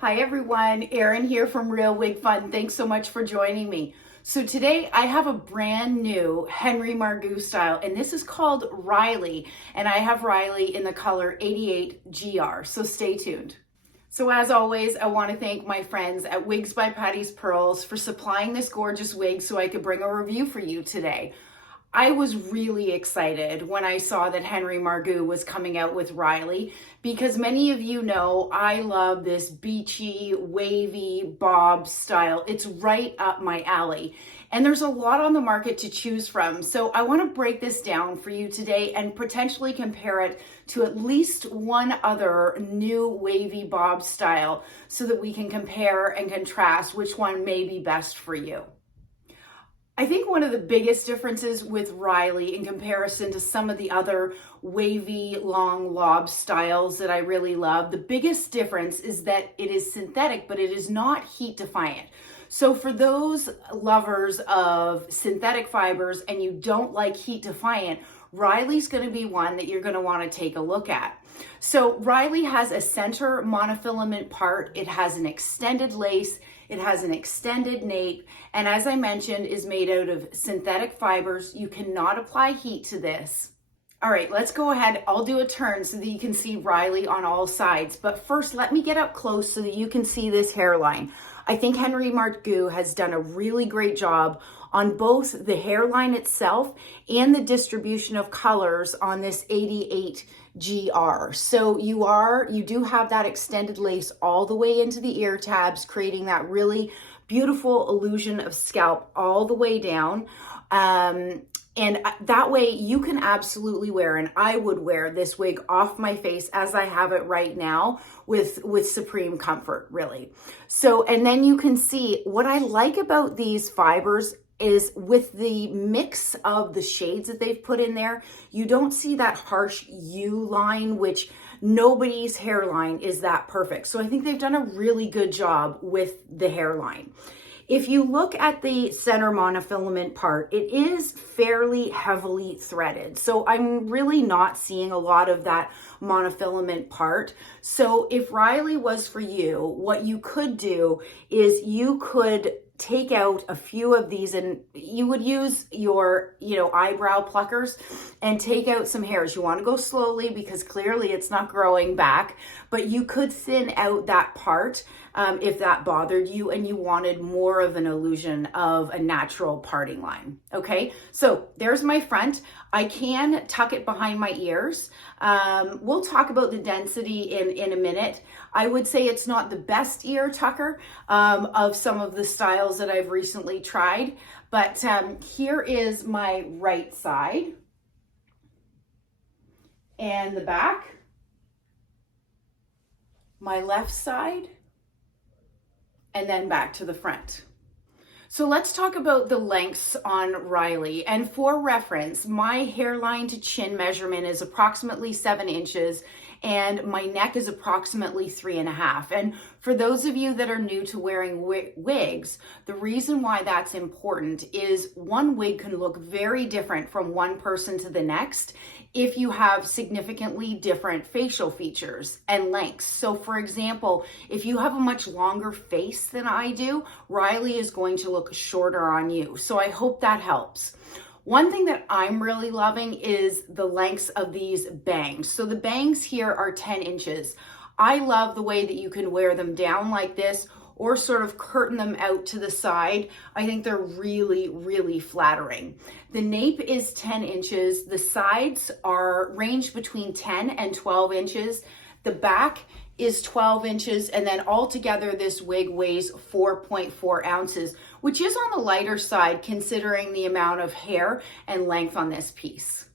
Hi everyone, Erin here from Real Wig Fun. Thanks so much for joining me. So today I have a brand new Henry Margu style, and this is called Riley, and I have Riley in the color 88GR, so stay tuned. So as always, I want to thank my friends at Wigs by Patti's Pearls for supplying this gorgeous wig so I could bring a review for you today. I was really excited when I saw that Henry Margu was coming out with Riley because many of you know I love this beachy, wavy bob style. It's right up my alley. And there's a lot on the market to choose from. So I want to break this down for you today and potentially compare it to at least one other new wavy bob style so that we can compare and contrast which one may be best for you. I think one of the biggest differences with Riley in comparison to some of the other wavy, long lob styles that I really love, the biggest difference is that it is synthetic, but it is not heat defiant. So for those lovers of synthetic fibers and you don't like heat defiant, Riley's going to be one that you're going to want to take a look at. So Riley has a center monofilament part. It has an extended lace. It has an extended nape, and as I mentioned, is made out of synthetic fibers. You cannot apply heat to this. All right, let's go ahead. I'll do a turn so that you can see Riley on all sides. But first, let me get up close so that you can see this hairline. I think Henry Margu has done a really great job on both the hairline itself and the distribution of colors on this 88GR. So you do have that extended lace all the way into the ear tabs, creating that really beautiful illusion of scalp all the way down. And that way you can absolutely wear, and I would wear this wig off my face as I have it right now with supreme comfort, really. So, and then you can see what I like about these fibers is with the mix of the shades that they've put in there, you don't see that harsh U line, which nobody's hairline is that perfect. So I think they've done a really good job with the hairline. If you look at the center monofilament part, it is fairly heavily threaded. So I'm really not seeing a lot of that monofilament part. So if Riley was for you, what you could do is you could take out a few of these and you would use your, eyebrow pluckers and take out some hairs. You want to go slowly because clearly it's not growing back, but you could thin out that part if that bothered you and you wanted more of an illusion of a natural parting line. Okay, so there's my front. I can tuck it behind my ears. We'll talk about the density in a minute. I would say it's not the best ear tucker of some of the styles that I've recently tried, but here is my right side and the back, my left side, and then back to the front. So let's talk about the lengths on Riley. And for reference, my hairline to chin measurement is approximately 7 inches and my neck is approximately 3.5. And for those of you that are new to wearing wigs, the reason why that's important is one wig can look very different from one person to the next if you have significantly different facial features and lengths. So for example, if you have a much longer face than I do, Riley is going to look shorter on you. So I hope that helps. One thing that I'm really loving is the lengths of these bangs. So the bangs here are 10 inches. I love the way that you can wear them down like this or sort of curtain them out to the side. I think they're really, really flattering. The nape is 10 inches. The sides are ranged between 10 and 12 inches. The back is 12 inches, and then altogether this wig weighs 4.4 ounces, which is on the lighter side considering the amount of hair and length on this piece.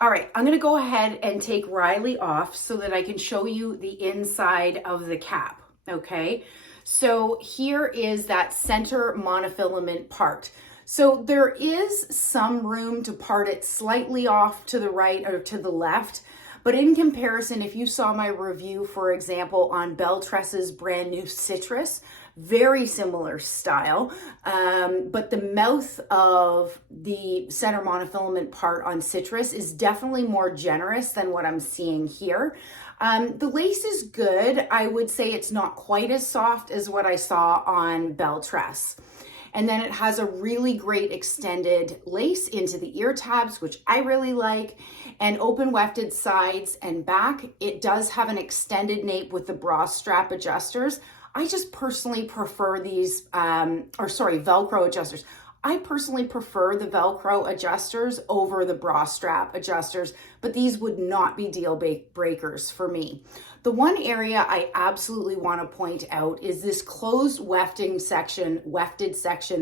All right, I'm gonna go ahead and take Riley off so that I can show you the inside of the cap, okay? So here is that center monofilament part. So there is some room to part it slightly off to the right or to the left, but in comparison, if you saw my review, for example, on Belle Tress's brand new Citrus, very similar style, but the mouth of the center monofilament part on Citrus is definitely more generous than what I'm seeing here. The lace is good. I would say it's not quite as soft as what I saw on Belle Tress. And then it has a really great extended lace into the ear tabs, which I really like, and open wefted sides and back. It does have an extended nape with the bra strap adjusters. I just personally prefer these, Velcro adjusters. I personally prefer the Velcro adjusters over the bra strap adjusters, but these would not be deal breakers for me. The one area I absolutely want to point out is this closed wefted section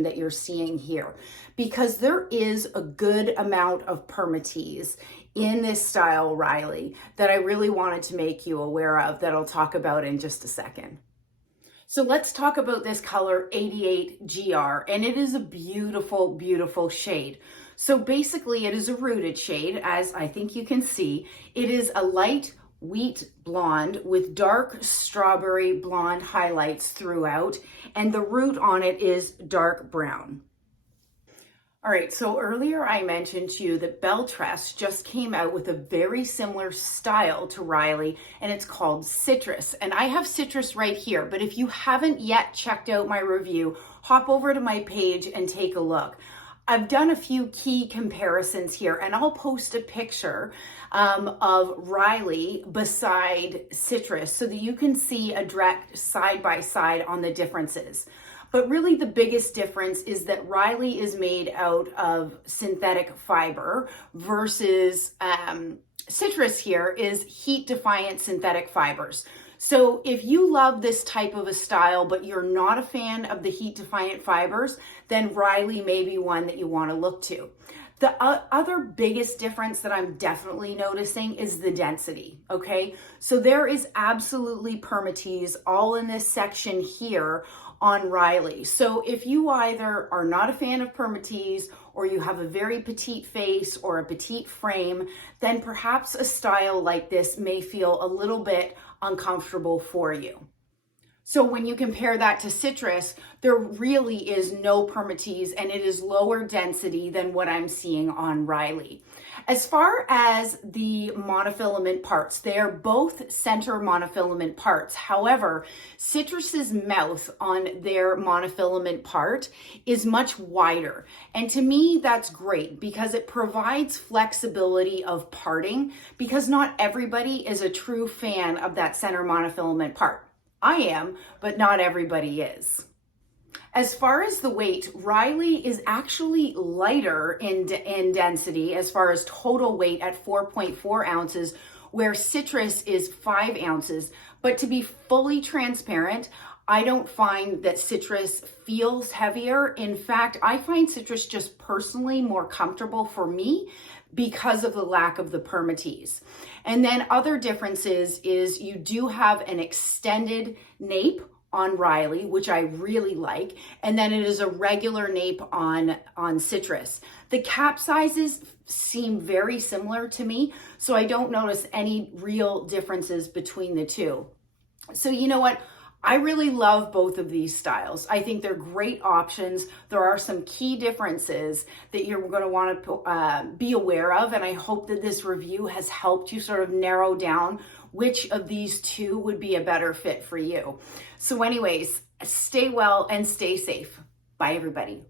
that you're seeing here, because there is a good amount of permatease in this style, Riley, that I really wanted to make you aware of, that I'll talk about in just a second. So let's talk about this color 88 GR, and it is a beautiful, beautiful shade. So basically it is a rooted shade, as I think you can see. It is a light wheat blonde with dark strawberry blonde highlights throughout, and the root on it is dark brown. All right, so earlier I mentioned to you that Belle Tress just came out with a very similar style to Riley, and it's called Citrus. And I have Citrus right here, but if you haven't yet checked out my review, hop over to my page and take a look. I've done a few key comparisons here, and I'll post a picture of Riley beside Citrus so that you can see a direct side-by-side on the differences. But really the biggest difference is that Riley is made out of synthetic fiber versus Citrus here is heat-defiant synthetic fibers. So if you love this type of a style, but you're not a fan of the heat-defiant fibers, then Riley may be one that you want to look to. The other biggest difference that I'm definitely noticing is the density, okay? So there is absolutely permatease all in this section here on Riley. So if you either are not a fan of permatease, or you have a very petite face or a petite frame, then perhaps a style like this may feel a little bit uncomfortable for you. So when you compare that to Citrus, there really is no permatease, and it is lower density than what I'm seeing on Riley. As far as the monofilament parts, they are both center monofilament parts. However, Citrus's mouth on their monofilament part is much wider. And to me, that's great because it provides flexibility of parting, because not everybody is a true fan of that center monofilament part. I am, but not everybody is. As far as the weight, Riley is actually lighter in density as far as total weight at 4.4 ounces, where Citrus is 5 ounces. But to be fully transparent, I don't find that Citrus feels heavier. In fact, I find Citrus just personally more comfortable for me because of the lack of the permatease. And then other differences is you do have an extended nape on Riley, which I really like, and then it is a regular nape on Citrus. The cap sizes seem very similar to me, so I don't notice any real differences between the two. So you know what? I really love both of these styles. I think they're great options. There are some key differences that you're going to want to be aware of, and I hope that this review has helped you sort of narrow down which of these two would be a better fit for you. So anyways, stay well and stay safe. Bye, everybody.